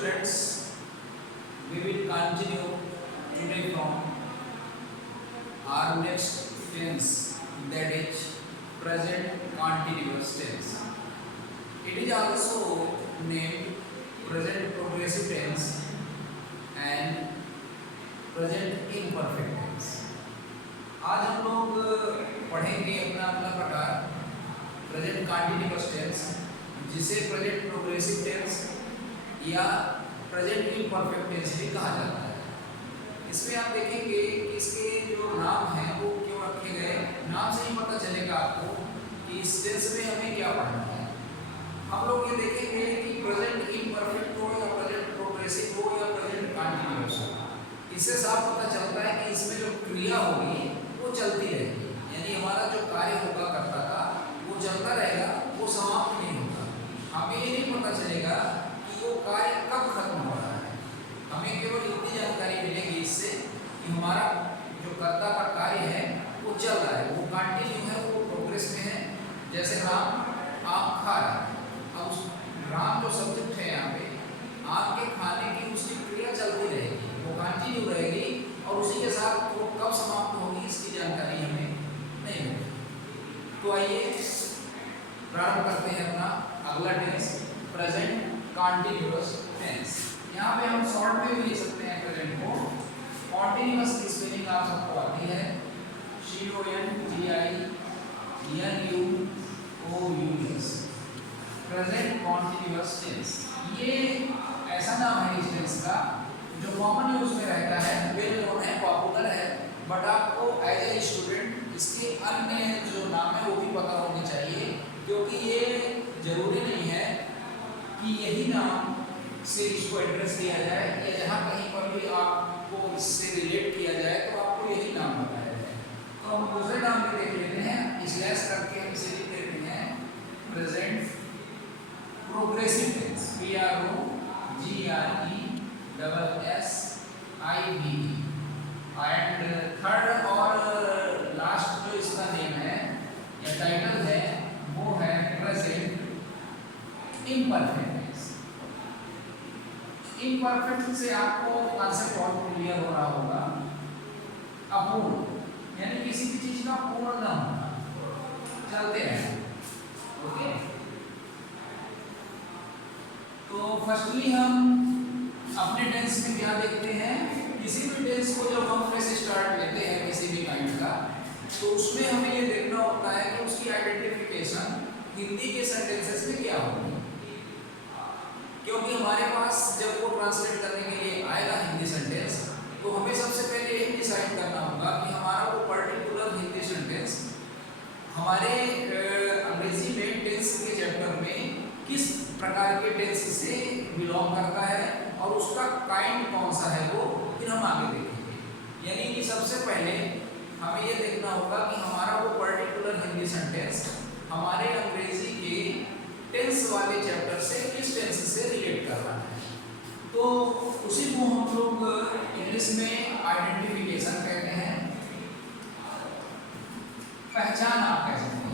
students, we will continue today from our next tense, that is present continuous tense. It is also named present progressive tense and present imperfect tense. आज हम लोग पढ़ेंगे अपना अपना प्रकार present continuous tense, जिसे present progressive tense या present imperfect tense भी कहा जाता है। इसमें आप देखेंगे कि इसके जो नाम हैं वो क्यों रखे गए, नाम से ही पता चलेगा आपको कि इस टेंस में हमें क्या पढ़ना है। हम लोग ये देखेंगे कि प्रेजेंट इम्परफेक्ट हो या प्रेजेंट प्रोग्रेसिव हो या प्रेजेंट कंटिन्यूअस हो, इससे साफ पता चलता है कि इसमें जो क्रिया होगी वो चलती रहेगी, यानी हमारा जो कार्य होगा कर्ता का वो चलता रहेगा, वो समाप्त नहीं होगा। हमें ये नहीं पता चलेगा कि वो कार्य कब खत्म हो रहा है। हमें केवल इतनी जानकारी मिलेगी इससे कि हमारा जो कर्ता का कार्य है वो चल रहा है, वो कंटिन्यू है, वो प्रोग्रेस में है। जैसे राम आम खा रहा है, अब उस राम जो सब्जेक्ट है यहाँ पे, आम के खाने की उसकी क्रिया चलती रहेगी, वो कंटिन्यू रहेगी और उसी के साथ वो कब समाप्त होगी इसकी जानकारी हमें नहीं होगी। तो आइए प्रारंभ करते हैं अपना अगला टेंस, प्रेजेंट कंटिन्यूअस टेंस। यहाँ पे हम शॉर्ट में भी लिख सकते हैं प्रेजेंट को। कॉन्टिन्यूअस की स्पेलिंग आप सबको आती है, CONTINUOUS, प्रेजेंट कॉन्टिन्यूअस टेंस। ये ऐसा नाम है इस टेंस का जो कॉमन यूज में रहता है, वेल नोन है, पॉपुलर है, बट आपको एज ए स्टूडेंट इसके अन्य जो नाम है वो भी पता होने चाहिए, क्योंकि ये जरूरी नहीं है कि यही नाम से इसको एड्रेस दिया जाए या जहाँ कहीं पर भी आपको इससे रिलेट किया जाए तो आपको यही नाम बताया जाए। तो हम दूसरे नाम भी देख लेते हैं, स्लैश करके हम इसे लिख देते हैं present progressive tense, PROGRESSIV। And third और लास्ट जो इसका नेम है या टाइटल है वो है प्रेजेंट इम्परफेक्ट टेंस। इम्परफेक्ट से आपको कॉन्सेप्ट बहुत क्लियर हो रहा होगा। अपूर्ण यानी किसी भी चीज का पूर्ण न होना, चलते हैं। ओके, तो फर्स्टली हम अपने टेंस में क्या देखते हैं, किसी भी टेंस को जब हम फ्रेश स्टार्ट लेते हैं किसी भी काइंड का, तो उसमें हमें ये देखना होता है कि उसकी आइडेंटिफिकेशन हिंदी के सेंटेंसेस में क्या होगी, क्योंकि हमारे पास जब वो ट्रांसलेट करने के लिए आएगा हिंदी सेंटेंस, तो हमें सबसे पहले यही डिसाइड करना होगा कि हमारा वो पर्टिकुलर हिंदी सेंटेंस हमारे अंग्रेजी में टेंस के चैप्टर में किस प्रकार के टेंस से बिलोंग करता है और उसका काइंड कौन सा है वो फिर हम आगे देखेंगे। यानी कि सबसे पहले हमें ये देखना होगा कि हमारा वो पर्टिकुलर हिंदी सेंटेंस हमारे अंग्रेजी के टेंस वाले चैप्टर से किस टेंस से रिलेट कर रहा है। तो उसी को हम लोग इंग्लिश में आइडेंटिफिकेशन कहते हैं, पहचान आप कह सकते हैं।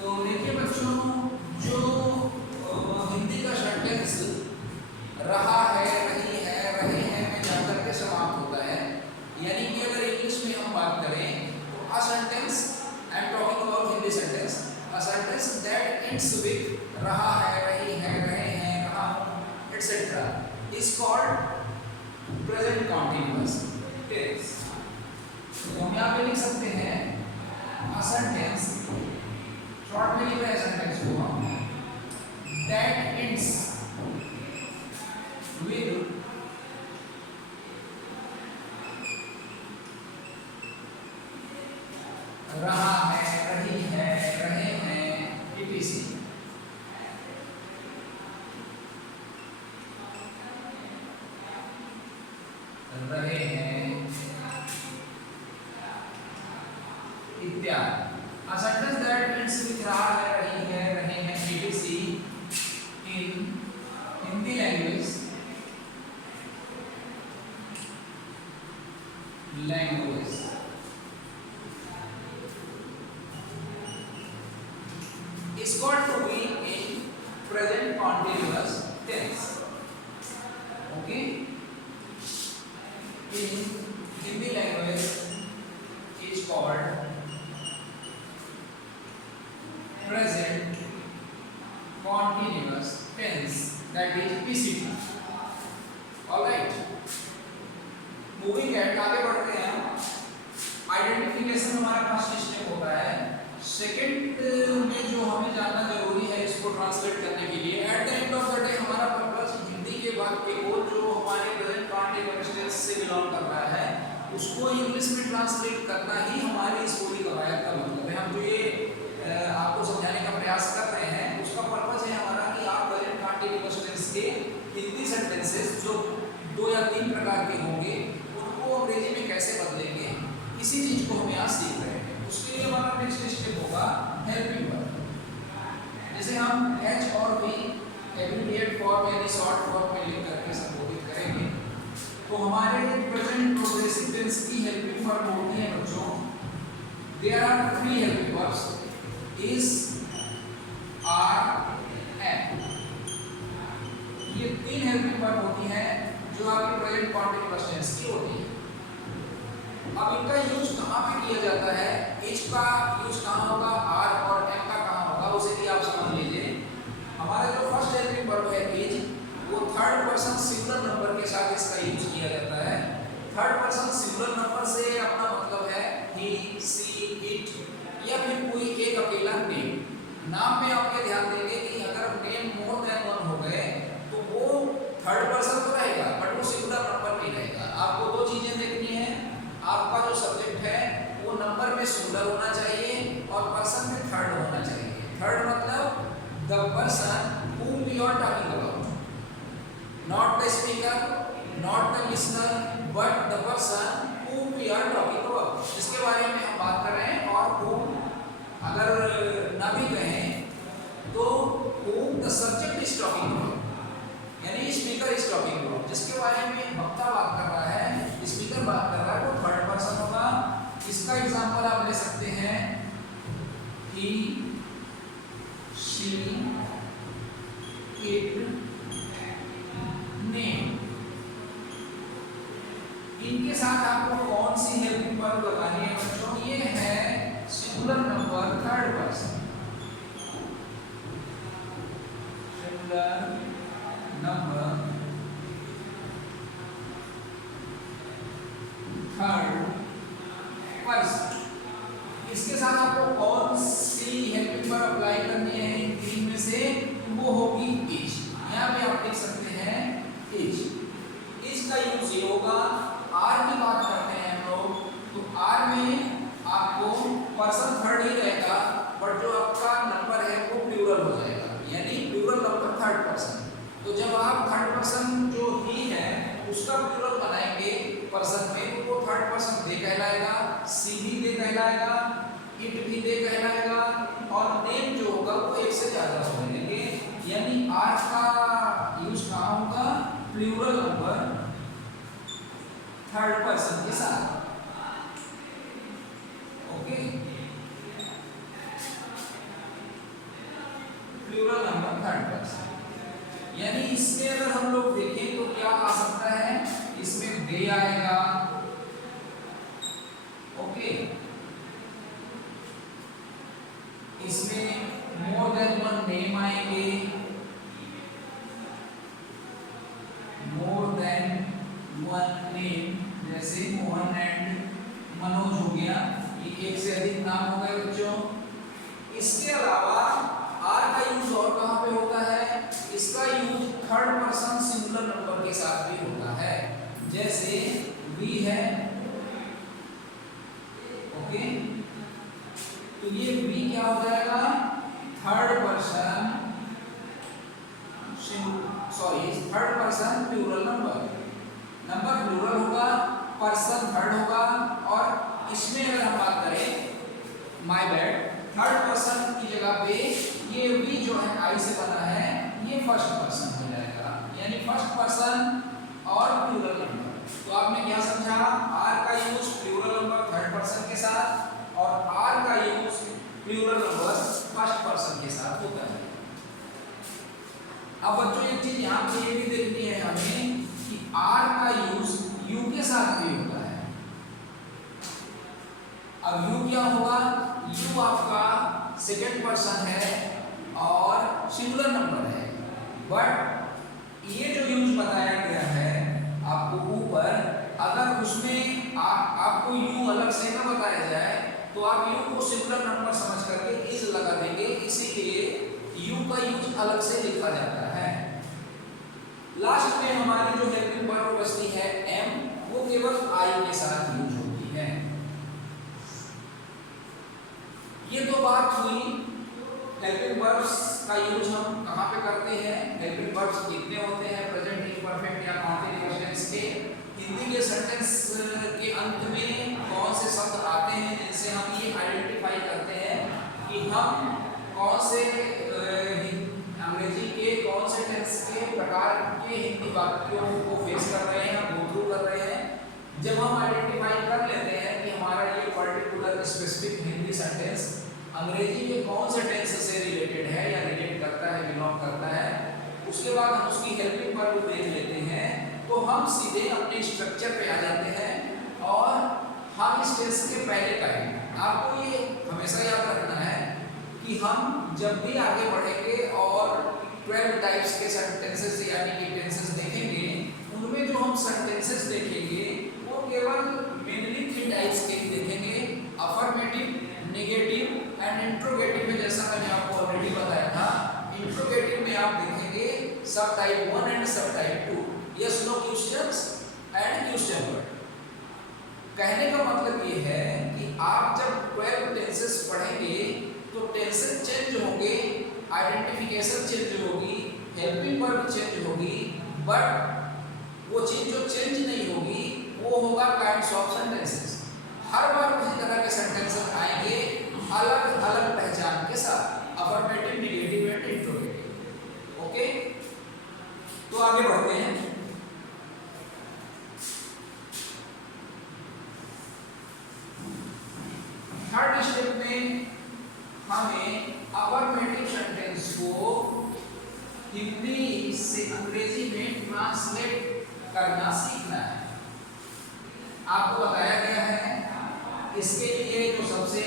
तो देखिए बच्चों, जो हिंदी का सेंटेंस रहा है, रही है, रहे हैं में जाकर के समाप्त होता है, यानी कि अगर इंग्लिश में हम बात करें तो a sentence, I am talking about Hindi sentence, a sentence that ends with रहा है, रही है, रहे हैं, रहा हूं, etcetera is called present continuous tense. तो हम यहाँ पे लिख सकते हैं अ सेंटेंस, शॉर्ट में लिख रहे हैं सेंटेंस को हम, दैट एंड्स विद रहा है, रही है, रहे हैं, etc। रहे हैं इत्यादि। A sentence that ends with रहा है, रही है, रहे हैं, etc in Hindi language is got to be in present continuous tense. Okay, in Hindi language is called present continuous tense, that is PCT. All right, moving ahead, आगे बढ़ते हैं। Identification हमारा फर्स्ट स्टेप होता है। सेकंड में जो हमें जानना जरूरी है इसको ट्रांसलेट करने के लिए, at the end of the day हमारा पर्पस हिंदी के वाक्य को जो हमारे प्रेजेंट कॉन्टिन्यूअस टेंस से बिलोंग कर रहा है उसको इंग्लिश में ट्रांसलेट करना ही हमारी इस पूरी कवायद का मतलब है। हम जो ये आपको समझाने का प्रयास कर रहे हैं उसका पर्पस है हमारा कि आप प्रेजेंट कॉन्टिन्यूअस टेंस के हिंदी सेंटेंसेस जो 2 या 3 प्रकार के होंगे उनको अंग्रेजी में कैसे बदलेंगे, इसी चीज को हम यहाँ सीख रहे हैं। उसके लिए हमारा नेक्स्ट स्टेप होगा हेल्पिंग वर्ब, जिसे हम एच और वी एब्रिविएट फॉर्म यानी शॉर्ट फॉर्म में लिख करके संबोधित करेंगे। तो हमारे प्रेजेंट प्रोग्रेसिव टेंस की हेल्पिंग वर्ब होती है बच्चों, there are 3 helping verbs, is, are, am। ये 3 हेल्पिंग वर्ब होती हैं जो आपके प्रेजेंट कॉन्टिन्यूअस टेंस की होती है। अब इनका यूज कहाँ पे किया जाता है, इज का यूज कहाँ होगा, आर और एम का कहाँ होगा, उसे भी आप समझ लीजिए। हमारा जो फर्स्ट हेल्पिंग वर्ब है इज, वो थर्ड पर्सन सिंगुलर नंबर के साथ इसका यूज किया जाता है। थर्ड पर्सन सिंगुलर नंबर से अपना मतलब है ही, सी, इट या फिर कोई एक अकेला नेम। नाम में आपके ध्यान देंगे कि अगर नेम मोर देन 1 हो गए तो वो थर्ड पर्सन तो रहेगा बट वो सिंगुलर नंबर नहीं रहेगा। आपको 2 चीजें देखनी है, आपका जो सब्जेक्ट है वो नंबर में सिंगुलर होना चाहिए और पर्सन में थर्ड होना चाहिए। थर्ड मतलब the person whom we are talking about, not the speaker, not the listener, but the person whom we are talking about, जिसके बारे में हम बात कर रहे हैं। और whom अगर ना भी कहें तो whom the subject is talking about, यानी स्पीकर is talking about, जिसके बारे में वक्ता बात कर रहा है, स्पीकर बात कर रहा है, वो थर्ड पर्सन होगा। इसका एग्जांपल आप ले सकते हैं he, she, it, name। इनके साथ आपको कौन सी हेल्पिंग वर्ब लगानी है बच्चों, ये है singular number third person, singular number third person. इसके साथ आपको कौन सी हेल्पिंग वर्ब अप्लाई करनी है इन 3 में से, वो होगी इज। यहाँ पे आप देख सकते हैं इज। इज का यूज ये होगा, आर की बात करते हैं हम लोग तो आर में आपको पर्सन थर्ड ही रहेगा बट जो आपका नंबर है वो प्लूरल हो जाएगा, यानी प्लूरल नंबर थर्ड पर्सन। तो जब आप थर्ड पर्सन जो ही है उसका प्लूरल बनाएंगे पर्सन में तो वो थर्ड पर्सन दे कहलाएगा, सी भी दे कहलाएगा, इट भी दे कहलाएगा और नेम जो होगा वो एक से ज्यादा हो जाएंगे। यानी आर का यूज कहाँ होगा, प्लूरल नंबर थर्ड पर्सन के साथ। Okay, plural number third person, यानी इसमें अगर हम लोग देखें तो क्या आ सकता है, इसमें दे आएगा। ओके, इसमें मोर देन 1 नेम आएंगे, मोर देन 1 नेम, जैसे मोहन एंड मनोज हो गया, ये एक से अधिक नाम हो गए बच्चों। इसके अलावा आर का यूज और कहाँ पे होता है, इसका use third person singular number के साथ भी होता है, जैसे वी है। ओके, तो ये वी क्या हो जाएगा, third person, sorry third person plural number, number plural होगा, पर्सन थर्ड होगा और इसमें अगर हम बात करें माय बैड, थर्ड पर्सन की जगह पे ये वी जो है आई से बना है ये फर्स्ट पर्सन हो जाएगा, यानी फर्स्ट पर्सन और प्लूरल नंबर। तो आपने क्या समझा, आर का use plural number third person के साथ और आर का use plural number first person के साथ होता है। से ये भी देखनी है हमें कि आर का यूज यू के साथ भी होता है। अब यू क्या होगा, यू आपका सेकंड पर्सन है और सिंगुलर नंबर है, बट ये जो यूज बताया गया है आपको ऊपर, अगर उसमें आपको यू अलग से ना बताया जाए तो आप यू को सिंगुलर नंबर समझ करके इज लगा देंगे, इसीलिए यू का यूज अलग से लिखा जाता है। लास्ट में हमारी जो हेल्पिंग वर्ब बचती है एम, वो केवल आई के साथ यूज होती है। ये तो बात हुई हेल्पिंग वर्ब्स का यूज हम कहाँ पे करते हैं। हेल्पिंग वर्ब्स कितने होते हैं प्रेजेंट इंपरफेक्ट या कॉन्टिन्यूअस टेंस के। हिंदी के सेंटेंस के अंत में कौन से शब्द आते हैं जिनसे हम ये आइडेंटिफाई करते हैं कि हम कौन से अंग्रेजी के कौन से टेंस के प्रकार के हिंदी वाक्यों को फेस कर रहे हैं, गो थ्रू कर रहे हैं। जब हम आइडेंटिफाई कर लेते हैं कि हमारा ये पर्टिकुलर स्पेसिफिक हिंदी सेंटेंस अंग्रेजी के कौन से टेंस से रिलेटेड है या रिलेट करता है, बिलोंग करता है, उसके बाद हम उसकी हेल्पिंग वर्ब देख लेते हैं तो हम सीधे अपने स्ट्रक्चर पे आ जाते हैं और हम इस टेंस के पहले कहेंगे। आपको ये हमेशा याद रखना है कि हम जब भी आगे बढ़ेंगे और 12 टाइप्स के सेंटेंसेस यानी कि टेंसेस देखेंगे, उनमें जो हम सेंटेंसेस देखेंगे वो केवल मेनली 3 टाइप्स के ही देखेंगे, अफर्मेटिव, नेगेटिव एंड इंट्रोगेटिव में। जैसा मैंने आपको ऑलरेडी बताया था, इंट्रोगेटिव में आप देखेंगे sub type 1 and sub type 2, yes no questions and question word. कहने का मतलब ये है कि आप जब 12 टेंसेस पढ़ेंगे तो टेंसेस चेंज होंगे, आइडेंटिफिकेशन चेंज होगी, हेल्पिंग वर्ब चेंज होगी, बट वो चीज जो चेंज नहीं होगी वो होगा काइंड्स ऑफ सेंटेंसेस। हर बार उसी तरह के सेंटेंसेस आएंगे अलग अलग पहचान के साथ, affirmative, negative and interrogative. Okay, तो आगे बढ़ते हैं। थर्ड स्टेप में हमें अफर्मेटिव सेंटेंस को हिंदी से अंग्रेजी में ट्रांसलेट करना सीखना है। आपको बताया गया है इसके लिए जो सबसे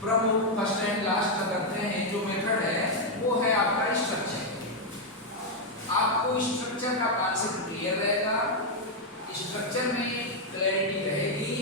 प्रमुख फर्स्ट एंड लास्ट तक करते हैं जो मेथड है वो है आपका स्ट्रक्चर। आपको स्ट्रक्चर का कॉन्सेप्ट क्लियर रहेगा, स्ट्रक्चर में क्लैरिटी रहेगी